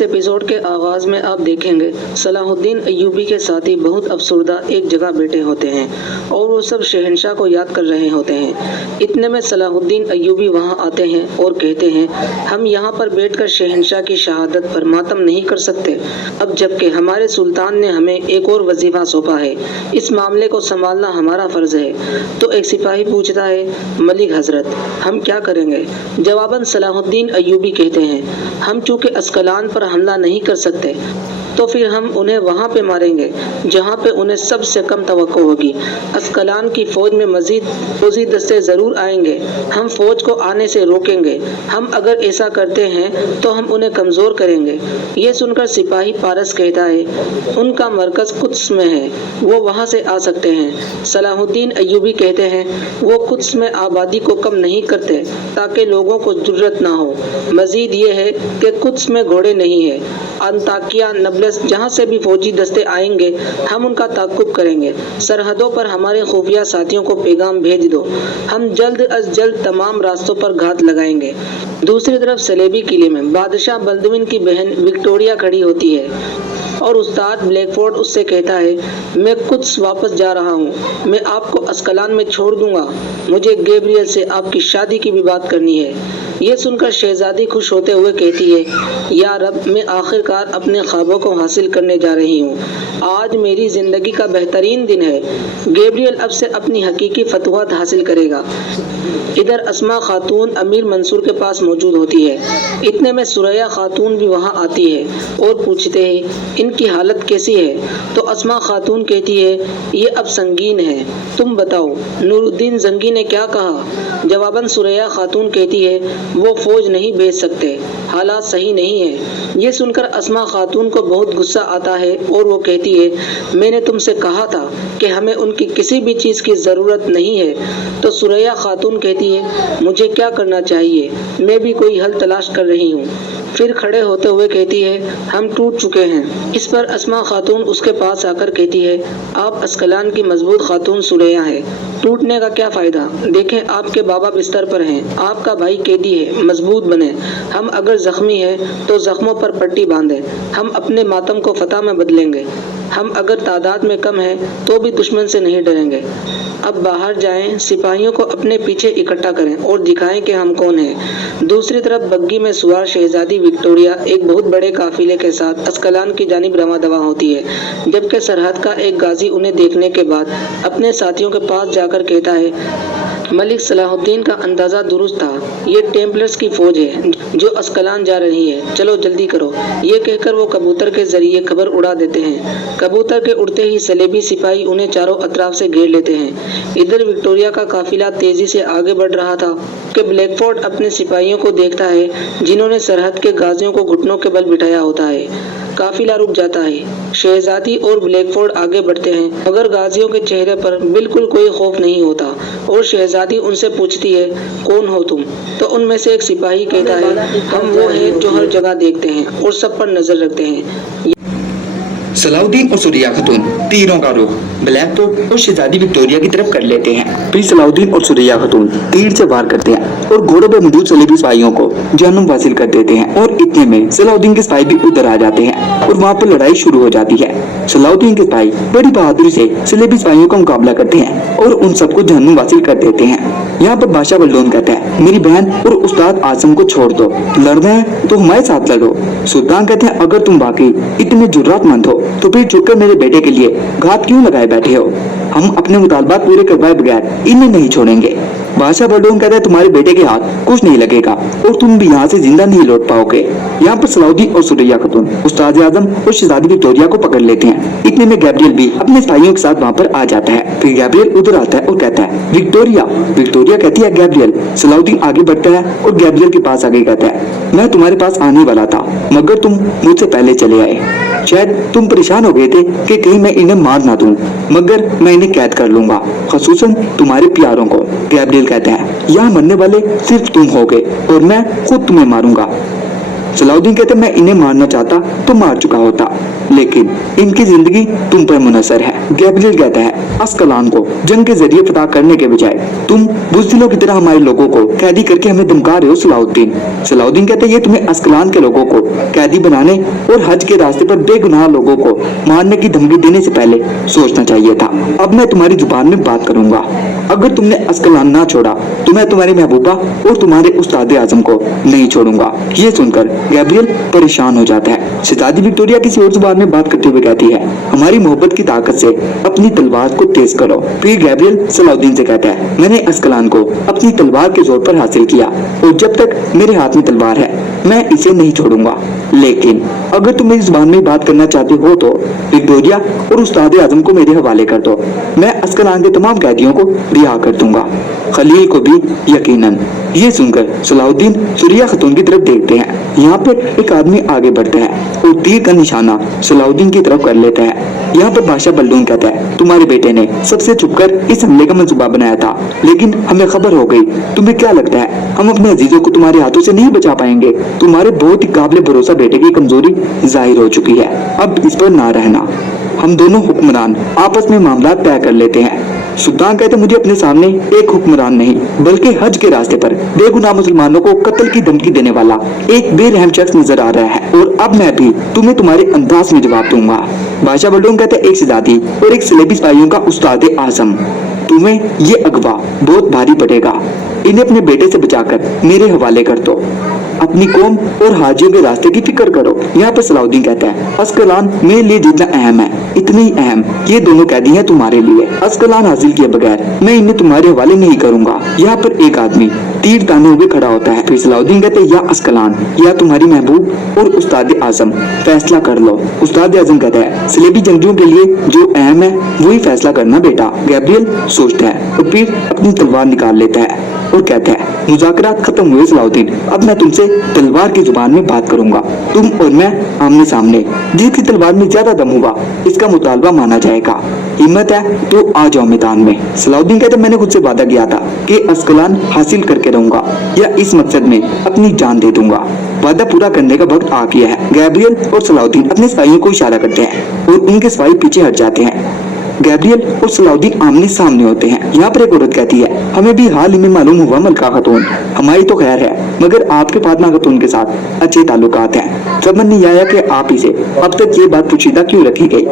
اس episode کے آغاز میں آپ دیکھیں گے صلاح الدین ایوبی کے ساتھی بہت افسردہ ایک جگہ بیٹھے ہوتے ہیں اور وہ سب شہنشاہ کو یاد کر رہے ہوتے ہیں۔ اتنے میں صلاح الدین ایوبی وہاں آتے ہیں اور کہتے ہیں، ہم یہاں پر بیٹھ کر شہنشاہ کی شہادت پر ماتم نہیں کر سکتے، اب جبکہ ہمارے سلطان نے ہمیں ایک اور وظیفہ سونپا ہے، اس معاملے کو سنبھالنا ہمارا فرض ہے۔ تو ایک سپاہی پوچھتا ہے، ملک حضرت ہم کیا کریں گے؟ جواباً صلاح الدین ایوبی کہتے ہیں، ہم چونکہ اسکلان پر حملہ نہیں کر سکتے تو پھر ہم انہیں وہاں پہ ماریں گے جہاں پہ انہیں سب سے کم توقع ہوگی۔ اسکلان کی فوج میں مزید فوجی دستے ضرور آئیں گے، ہم فوج کو آنے سے روکیں گے، ہم اگر ایسا کرتے ہیں تو ہم انہیں کمزور کریں گے۔ یہ سن کر سپاہی پارس کہتا ہے، ان کا مرکز قدس میں ہے، وہ وہاں سے آ سکتے ہیں۔ صلاح الدین ایوبی کہتے ہیں، وہ قدس میں آبادی کو کم نہیں کرتے تاکہ لوگوں کو جرأت نہ ہو۔ مزید یہ ہے کہ قدس میں گھوڑے نہیں ہیں، انطاکیہ، نبلس جہاں سے بھی فوجی دستے آئیں گے ہم ان کا تعاقب کریں گے۔ سرحدوں پر ہمارے خفیہ ساتھیوں کو پیغام بھیج دو، ہم جلد از جلد تمام راستوں پر گھات لگائیں گے۔ دوسری طرف سلیبی قلعے میں بادشاہ بلدوین کی بہن وکٹوریہ کھڑی ہوتی ہے اور استاد بلیک فورڈ اس سے کہتا ہے، میں قدس واپس جا رہا ہوں، میں آپ کو اسکلان میں چھوڑ دوں گا، مجھے گیبریل سے آپ کی شادی کی بھی بات کرنی ہے۔ یہ سن کر شہزادی خوش ہوتے ہوئے کہتی ہے، یا رب میں آخر کار اپنے خوابوں کو حاصل کرنے جا رہی ہوں، آج میری زندگی کا بہترین دن ہے، گیبریل اب سے اپنی حقیقی فتوحات حاصل کرے گا۔ ادھر اسما خاتون امیر منصور کے پاس موجود ہوتی ہے، اتنے میں ثریا خاتون بھی وہاں آتی ہے اور پوچھتے ہیں، ان کی حالت کیسی ہے؟ تو اسما خاتون کہتی ہے، یہ اب سنگین ہے، تم بتاؤ نور الدین زنگی نے کیا کہا؟ جواباً ثریا خاتون کہتی ہے، وہ فوج نہیں بھیج سکتے، حالات صحیح نہیں ہیں۔ یہ سن کر اسما خاتون کو بہت غصہ آتا ہے اور وہ کہتی ہے، میں نے تم سے کہا تھا کہ ہمیں ان کی کسی بھی چیز کی ضرورت نہیں ہے۔ تو ثریا خاتون کہتی ہے، مجھے کیا کرنا چاہیے؟ میں بھی کوئی حل تلاش کر رہی ہوں۔ پھر کھڑے ہوتے ہوئے کہتی ہے، ہم ٹوٹ چکے ہیں۔ اس پر اسما خاتون اس کے پاس آ کر کہتی ہے، آپ اسکلان کی مضبوط خاتون ثریا ہے، ٹوٹنے کا کیا فائدہ؟ دیکھیں آپ کے بابا بستر پر ہیں، آپ کا بھائی قیدی ہے، مضبوط بنیں، ہم اگر زخمی ہیں تو زخموں پر پٹی باندھیں، ہم اپنے ماتم کو فتح میں بدلیں گے، ہم اگر تعداد میں کم ہیں تو بھی دشمن سے نہیں ڈریں گے۔ اب باہر جائیں، سپاہیوں کو اپنے پیچھے اکٹھا کریں اور دکھائیں کہ ہم کون ہیں۔ دوسری طرف بگی میں سوار شہزادی وکٹوریہ ایک بہت بڑے قافلے کے ساتھ اسکلان کی جانب رواں دواں ہوتی ہے، جبکہ سرحد کا ایک غازی انہیں دیکھنے کے بعد اپنے ساتھیوں کے پاس جا کر کہتا ہے، ملک صلاح الدین کا اندازہ درست تھا، یہ ٹیمپلرز کی فوج ہے جو اسکلان جا رہی ہے، چلو جلدی کرو۔ یہ کہہ کر وہ کبوتر کے ذریعے خبر اڑا دیتے ہیں۔ کبوتر کے اڑتے ہی سلیبی سپاہی انہیں چاروں اطراف سے گھیر لیتے ہیں۔ ادھر وکٹوریہ کا قافلہ تیزی سے آگے بڑھ رہا تھا کہ بلیک فورڈ اپنے سپاہیوں کو دیکھتا ہے جنہوں نے سرحد کے غازیوں کو گھٹنوں کے بل بٹھایا ہوتا ہے۔ قافلہ رک جاتا ہے، شہزادی اور بلیک فورڈ آگے بڑھتے ہیں مگر غازیوں کے چہرے پر بالکل کوئی خوف نہیں ہوتا اور شہزادی ان سے پوچھتی ہے، کون ہو تم؟ تو ان میں سے ایک سپاہی کہتا ہے، ہم وہ ہیں جو ہر جگہ دیکھتے ہیں اور سب پر نظر رکھتے ہیں۔ صلاح الدین اور ثریا خاتون تیروں کا رخ بلیک فورڈ اور شہزادی وکٹوریہ کی طرف کر لیتے ہیں۔ پھر صلاح الدین اور ثریا خاتون تیر سے وار کرتے ہیں اور گھوڑوں پہ موجود سلیبی سپاہیوں کو جہنم حاصل کر دیتے ہیں، اور اتنے میں صلاح الدین کے سپاہی بھی ادھر آ جاتے ہیں اور وہاں پر لڑائی شروع ہو جاتی ہے۔ صلاح الدین کے سپاہی بڑی بہادری سے سلیبی سپاہیوں کا مقابلہ کرتے ہیں اور ان سب کو جہنم حاصل کر دیتے ہیں۔ یہاں پر بادشاہ بلدون کہتا ہے، میری بہن اور استاد اعظم کو چھوڑ دو، لڑنا ہے تو ہمارے ساتھ لڑو۔ سلطان کہتے ہیں، اگر تم واقعی اتنے جرات مند ہو تو پھر چھپ کر میرے بیٹے کے لیے گھات کیوں لگائے بیٹھے ہو؟ ہم اپنے مطالبات پورے کروائے بغیر انہیں نہیں چھوڑیں گے۔ بادشاہ بلدون کہتا ہے، تمہارے بیٹے کے ہاتھ کچھ نہیں لگے گا اور تم بھی یہاں سے زندہ نہیں لوٹ پاؤ گے۔ یہاں پر صلاح الدین اور ثریا خاتون استاد اعظم اور شہزادی وکٹوریہ کو پکڑ لیتے ہیں۔ اتنے میں گیبریل بھی اپنے سپاہیوں کے ساتھ وہاں پر آ جاتا ہے۔ پھر گیبریل ادھر آتا ہے اور کہتا ہے، وکٹوریہ۔ وکٹوریہ کہتی ہے، گیبریل۔ صلاح الدین آگے بڑھتا ہے اور گیبریل کے پاس آگے کہتا ہے، میں تمہارے پاس آنے والا تھا مگر تم مجھ سے پہلے چلے آئے، شاید تم پریشان ہو گئے تھے کہ کہیں میں انہیں مار نہ دوں، مگر میں انہیں قید کر لوں گا، خصوصاً تمہارے پیاروں کو۔ گیبریل کہتے ہیں، یہاں مرنے والے صرف تم ہوگے اور میں خود تمہیں ماروں گا۔ सलाउद्दीन कहते मैं इन्हें मारना चाहता तो मार चुका होता, लेकिन इनकी जिंदगी तुम पर मुनहसर है। गैब्रियल कहता है अस्कलान को जंग के जरिए फतह करने के बजाय तुम बुज़दिलों की तरह हमारे लोगों को कैदी करके हमें धमका रहे हो सलाउद्दीन। सलाउद्दीन कहते हैं ये तुम्हें अस्कलान के लोगों को कैदी बनाने और हज के रास्ते पर बेगुनाह लोगों को मारने की धमकी देने से पहले सोचना चाहिए था। अब मैं तुम्हारी जुबान में बात करूंगा। अगर तुमने अस्कलान ना छोड़ा तो मैं तुम्हारी महबूबा और तुम्हारे उस्ताद आजम को नहीं छोड़ूंगा। ये सुनकर गैब्रियल परेशान हो जाता है। शहजादी विक्टोरिया किसी और जुबान में बात करते हुए कहती है हमारी मोहब्बत की ताकत से अपनी तलवार को तेज करो। फिर गैब्रियल सलाउद्दीन से कहता है मैंने अस्कलान को अपनी तलवार के जोर पर हासिल किया और जब तक मेरे हाथ में तलवार है मैं इसे नहीं छोड़ूंगा। लेकिन अगर तुम मेरी जुबान में बात करना चाहते हो तो विक्टोरिया और उस्ताद आजम को मेरे हवाले कर दो। मैं अस्कलान के तमाम कैदियों को रिहा कर दूंगा, खलील को भी यकीनन। ये सुनकर सलाउद्दीन सुरिया खतून की तरफ देखते हैं। यहाँ पर एक आदमी आगे बढ़ता है और तीर का निशाना सलाउद्दीन की तरफ कर लेता है। यहाँ पर बादशाह बल्दून कहता है तुम्हारे बेटे ने सबसे छुपकर इस हमले का मंसूबा बनाया था, लेकिन हमें खबर हो गई। तुम्हें क्या लगता है हम अपने अजीजों को तुम्हारे हाथों से नहीं बचा पाएंगे? तुम्हारे बहुत ही काबिल भरोसा बेटे की कमजोरी जाहिर हो चुकी है, अब इस पर ना रहना। हम दोनों हुक्मरान आपस में मामला तय कर लेते हैं। सुल्तान कहते मुझे अपने सामने एक हुक्मरान नहीं बल्कि हज के रास्ते पर बेगुनाह मुसलमानों को कत्ल की धमकी देने वाला एक बेरहम शख्स नजर आ रहा है और अब मैं भी तुम्हें तुम्हारे अंदाज में जवाब दूंगा। बादशाह बल्दून कहते एक शहजादी और एक सलेबी सिपाहियों का उस्ताद आजम, तुम्हें ये अगवा बहुत भारी पड़ेगा। इन्हें अपने बेटे से बचाकर मेरे हवाले कर दो। अपनी कौम और हाजियों के रास्ते की फिक्र करो। यहाँ पर सलाउद्दीन कहता है अस्कलान मेरे लिए जितना अहम है इतनी ही अहम ये दोनों कैदी हैं तुम्हारे लिए। अस्कलान हासिल किए बगैर मैं इन्हें तुम्हारे हवाले नहीं करूंगा। यहाँ पर एक आदमी तीर ताने हुए खड़ा होता है। फिर सलाउद्दीन कहते या अस्कलान या तुम्हारी महबूब और उस्ताद आजम, फैसला कर लो। उस्ताद आजम कहता है सलेबी जंगजुओं के लिए जो अहम है वही फैसला करना बेटा। गैब्रियल सोचता है और फिर अपनी तलवार निकाल लेता है और कहता है मुज़ाकरात खत्म हुए सलाउद्दीन, अब मैं तुमसे तलवार की जुबान में बात करूंगा। तुम और मैं आमने सामने, जिसकी तलवार में ज्यादा दम होगा इसका मुतालबा माना जाएगा। हिम्मत है तो आ जाओ मैदान में। सलाउद्दीन कहते मैंने खुद से वादा किया था कि अस्कलान हासिल करके रहूंगा या इस मकसद में अपनी जान दे दूंगा। वादा पूरा करने का वक्त आ गया है। गैब्रियल और सलाउद्दीन अपने सिपाहियों को इशारा करते हैं और उनके सिपाही पीछे हट जाते हैं। गैब्रियल और सलाउद्दीन आमने सामने होते हैं। यहाँ पर एक औरत कहती है हमें भी हाल ही में मालूम हुआ मलका खतून, हमारी तो खैर है मगर आपके फातिमा खतून के साथ अच्छे ताल्लुकात हैं। समझ नहीं आया कि आप इसे अब तक ये बात पोशीदा क्यों रखी गई।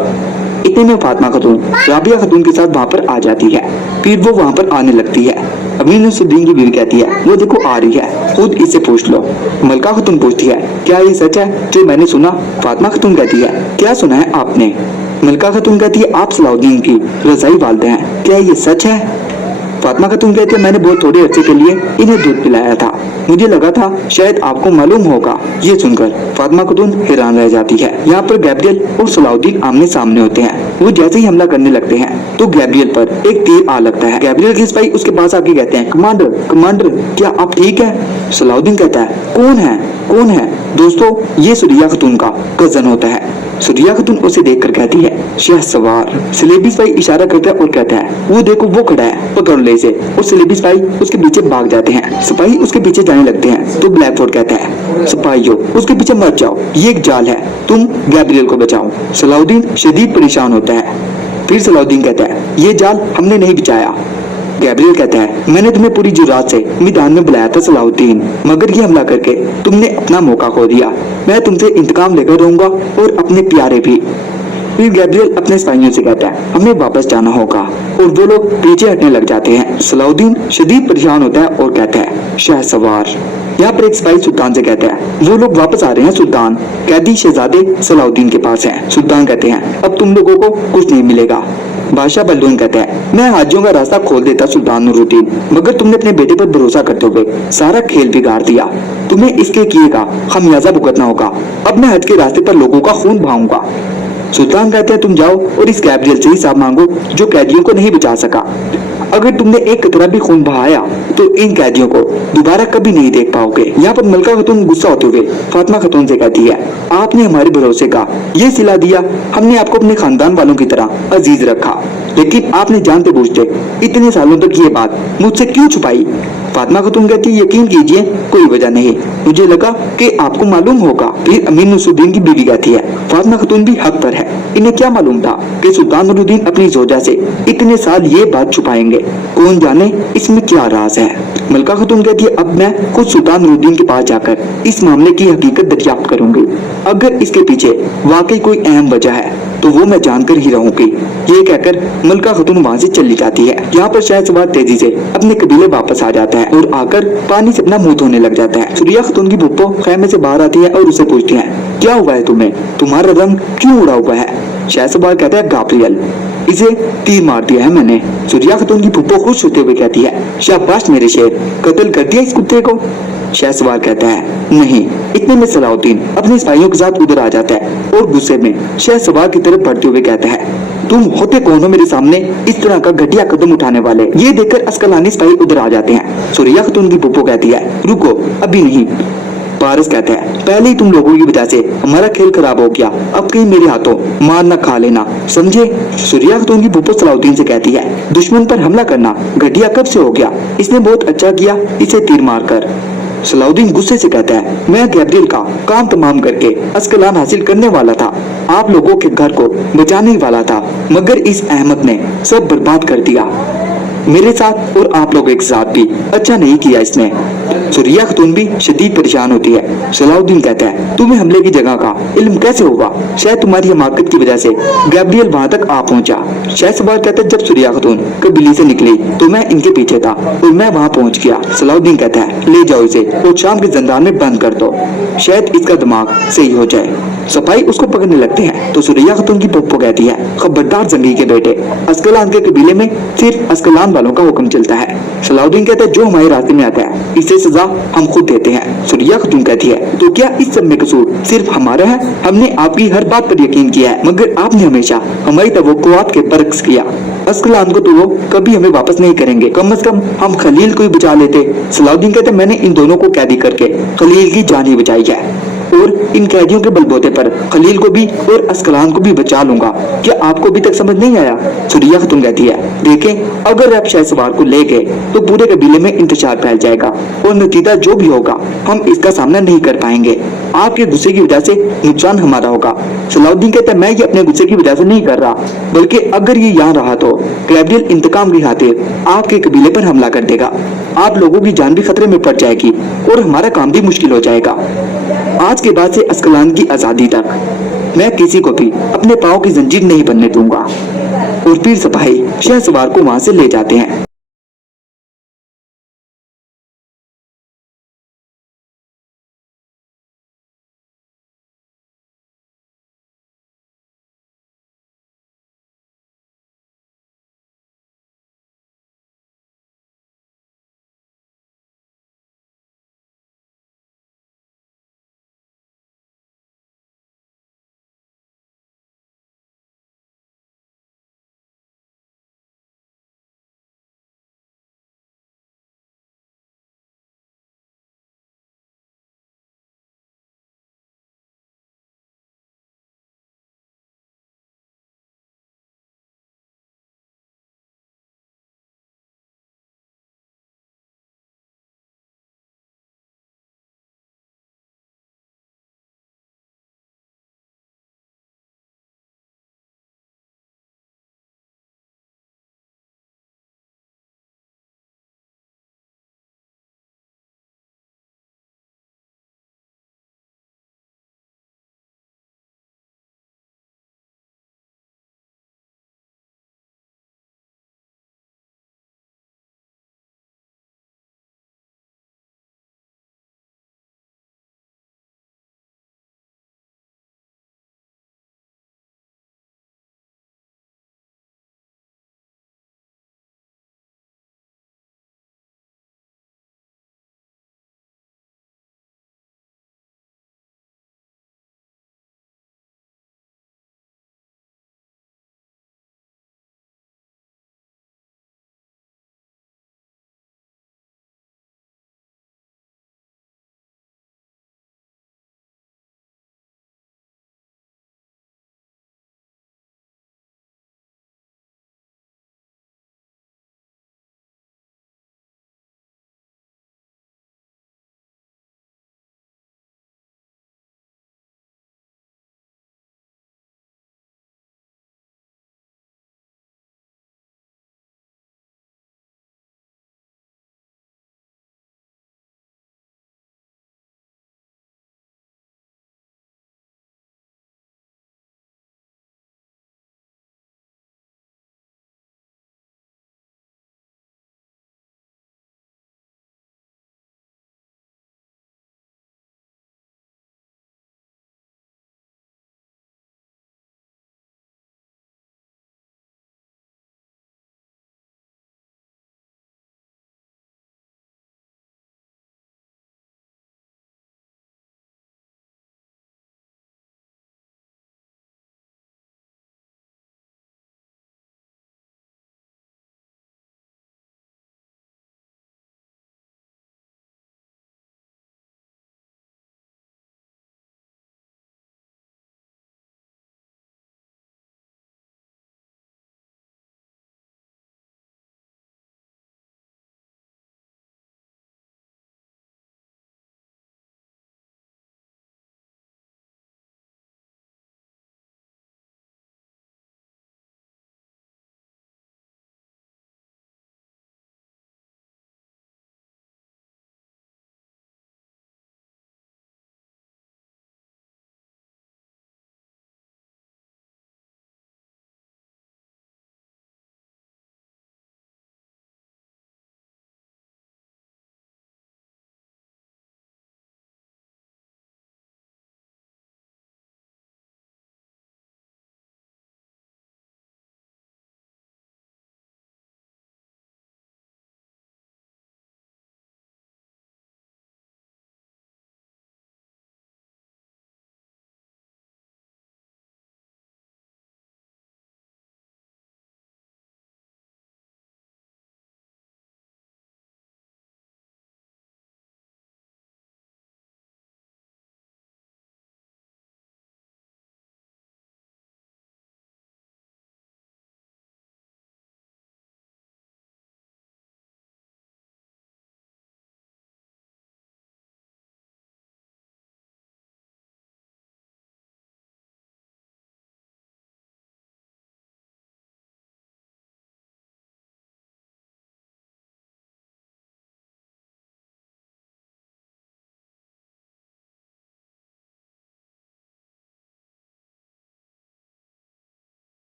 इतने में फातिमा खतून राबिया खतून के साथ वहाँ पर आ जाती है। फिर वो वहाँ पर आने लगती है। अमीनुद्दीन की बीवी कहती है वो देखो आ रही है, खुद इससे पूछ लो। मलका खतून पूछती है क्या ये सच है जो मैंने सुना? फातिमा खतून कहती है क्या सुना है आपने? मलका खतून कहती है आप सलाउद्दीन की रज़ाई वालिदा हैं, क्या ये सच है? फातिमा खतून कहती है मैंने बहुत थोड़े अरसे के लिए इन्हें दूध पिलाया था, मुझे लगा था शायद आपको मालूम होगा। ये सुनकर फातिमा खतून हैरान रह जाती है। यहाँ पर गैब्रियल और सलाउद्दीन आमने सामने होते हैं। वो जैसे ही हमला करने लगते हैं तो गैब्रियल पर एक तीर आ लगता है। गैब्रियल के सिपाही उसके पास आके कहते हैं कमांडर कमांडर क्या आप ठीक है? सलाउद्दीन कहता है कौन है कौन है? दोस्तों ये सुरिया खतून का कजन होता है। सुरिया खतून उसे देखकर कहती है शहसवार। सलेबी सिपाही इशारा करता है और कहता है वो देखो वो खड़ा है, पकड़ ले इसे। और सलेबी सिपाही उसके पीछे भाग जाते हैं। सिपाही उसके पीछे जाने लगते हैं तो ब्लैकफोर्ड कहता है सिपाहियों उसके पीछे मत जाओ, ये एक जाल है, तुम गैब्रियल को बचाओ। सलाउद्दीन शदीद परेशान होता है। फिर सलाउद्दीन कहता है ये जाल हमने नहीं बिछाया। गैब्रियल कहता है मैंने तुम्हें पूरी जुरात से मैदान में बुलाया था सलाउद्दीन, मगर ये हमला करके तुमने अपना मौका खो दिया। मैं तुमसे इंतकाम लेकर रहूंगा और अपने प्यारे भी। फिर गैब्रियल अपने सिपाहियों से कहता है हमें वापस जाना होगा और वो लोग पीछे हटने लग जाते हैं। सलाउद्दीन शदीद परेशान होता है और कहता है शहसवार। यहाँ पर एक सिपाही सुल्तान से कहता है वो लोग वापस आ रहे हैं सुल्तान, कैदी शहजादे सलाउद्दीन के पास हैं। सुल्तान कहते हैं अब तुम लोगों को कुछ नहीं मिलेगा। बादशाह बल्दून कहता है मैं हाजियों का रास्ता खोल देता सुल्तान नूरुद्दीन, मगर तुमने अपने बेटे पर भरोसा करते हुए सारा खेल बिगाड़ दिया। तुम्हें इसके किए का खमियाजा भुगतना होगा। अब मैं हज के रास्ते पर लोगों का खून बहाऊंगा। सुल्तान कहते हैं तुम जाओ और इस गैब्रियल से हिसाब मांगो जो कैदियों को नहीं बचा सका। अगर तुमने एक कतरा भी खून बहाया तो इन कैदियों को दोबारा कभी नहीं देख पाओगे। यहाँ पर मलका खातून गुस्सा होते हुए फातिमा खातून से कहती है, आपने हमारे भरोसे का ये सिला दिया, हमने आपको अपने खानदान वालों की तरह अजीज रखा, लेकिन आपने जानते बूझते इतने सालों तक ये बात मुझसे क्यों छुपाई। फातिमा खातून कहती है, यकीन कीजिए कोई वजह नहीं, मुझे लगा कि आपको मालूम होगा। फिर अमीर नसरुद्दीन की बीवी कहती है, फातिमा खातून भी हक पर है, इन्हें क्या मालूम था कि सुल्तान नूरुद्दीन अपनी जोजा से इतने साल ये बात छुपाएंगे, कौन जाने इसमें क्या राज है। मलका खातून कहती है, अब मैं खुद सुल्तान नूरुद्दीन के पास जाकर इस मामले की हकीकत दरियाफ्त करूंगी, अगर इसके पीछे वाकई कोई अहम वजह है तो वो मैं जानकर ही रहूंगी। ये कहकर मलका खातून वहाँ से चली जाती है। यहाँ पर शहसवार तेजी से अपने कबीले वापस आ जाता है और आकर पानी से अपना मुंह धोने लग जाता है। सुरिया खातून की भुप्पो खैमे से बाहर आती है और उसे पूछती है, क्या हुआ है तुम्हें, तुम्हारा रंग क्यों उड़ा हुआ है। शहसवार कहता है, गाब्रियल, इसे तीर मार दिया है मैंने। सुरिया खातून की भुप्पो खुश होते हुए कहती है, शाबाश मेरे शेर, कत्ल कर दिया इस कुत्ते को। शहसवार कहता है, नहीं। इतने में सलाउद्दीन अपने सिपाहियों के साथ उधर आ जाता है और गुस्से में शहसवार की तरफ बढ़ते हुए कहता है, तुम होते कौन हो मेरे सामने इस तरह का घटिया कदम उठाने वाले। ये देखकर अस्कलानी सिपाही उधर आ जाते हैं। सुरिया खातून की भुप्पो कहती है, रुको अभी नहीं। पारस कहता है, पहले ही तुम लोगों की वजह से हमारा खेल खराब हो गया, अब कहीं मेरे हाथों मार न खा लेना, समझे। सुरिया खातून की भुप्पो सलाउद्दीन से कहती है, दुश्मन पर हमला करना घटिया कब से हो गया, इसने बहुत अच्छा किया इसे तीर मारकर। सलाउद्दीन गुस्से से कहता है, मैं गैब्रियल का काम तमाम करके अस्कलान हासिल करने वाला था, आप लोगों के घर को बचाने वाला था, मगर इस अहमद ने सब बर्बाद कर दिया। मेरे साथ और आप लोगों के साथ भी अच्छा नहीं किया इसने। सुरिया खातून भी शदीद परेशान होती है। सलाउद्दीन कहता है, तुम्हें हमले की जगह का इल्म कैसे हुआ, शायद तुम्हारी हमाकत की वजह से गैब्रियल वहाँ तक आ पहुँचा। शहसवार कहता है, जब सुरिया खातून कबीले से निकली तो मैं इनके पीछे था और मैं वहाँ पहुँच गया। सलाउद्दीन कहता है, ले जाओ इसे और शाम के जंदान में बंद कर दो, शायद इसका दिमाग सही हो जाए। सिपाही उसको पकड़ने लगते हैं तो सुरिया खातून की भुप्पो कहती है, खबरदार जंगी के बेटे, अस्कलान के कबीले में सिर्फ अस्कलान वालों का हुक्म चलता है। सलाउद्दीन कहता है, जो हमारे रास्ते में आता है इसे सजा हम खुद देते हैं। सुरिया खातून कहती है, तो क्या इस सब में कसूर सिर्फ हमारा है, हमने आपकी हर बात पर यकीन किया है, मगर आपने हमेशा हमारी तवक्कुआत के बरक्स किया। अस्कलान को तो वो कभी हमें वापस नहीं करेंगे, कम से कम हम खलील को ही बचा लेते। सलाउद्दीन कहते, मैंने इन दोनों को कैदी करके खलील की जान ही बचाई है और इन कैदियों के बलबूते पर खलील को भी और अस्कलान को भी बचा लूंगा। क्या आपको अभी तक समझ नहीं आया। सुरिया खातून कहती है, देखें अगर आप शहसवार को ले गए तो पूरे कबीले में इंतशार फैल जाएगा और नतीजा जो भी होगा हम इसका सामना नहीं कर पाएंगे, आपके गुस्से की वजह से नुकसान हमारा होगा। सलाउद्दीन कहता है, मैं ये अपने गुस्से की वजह से नहीं कर रहा, बल्कि अगर ये यहाँ रहा तो गैब्रियल इंतकाम की खातिर आपके कबीले पर हमला कर देगा, आप लोगों की जान भी खतरे में पड़ जाएगी और हमारा काम भी मुश्किल हो जाएगा। आज के बाद से अस्कलान की आजादी तक मैं किसी को भी अपने पाँव की जंजीर नहीं बनने दूंगा। और फिर सिपाही शहसवार को वहां से ले जाते हैं।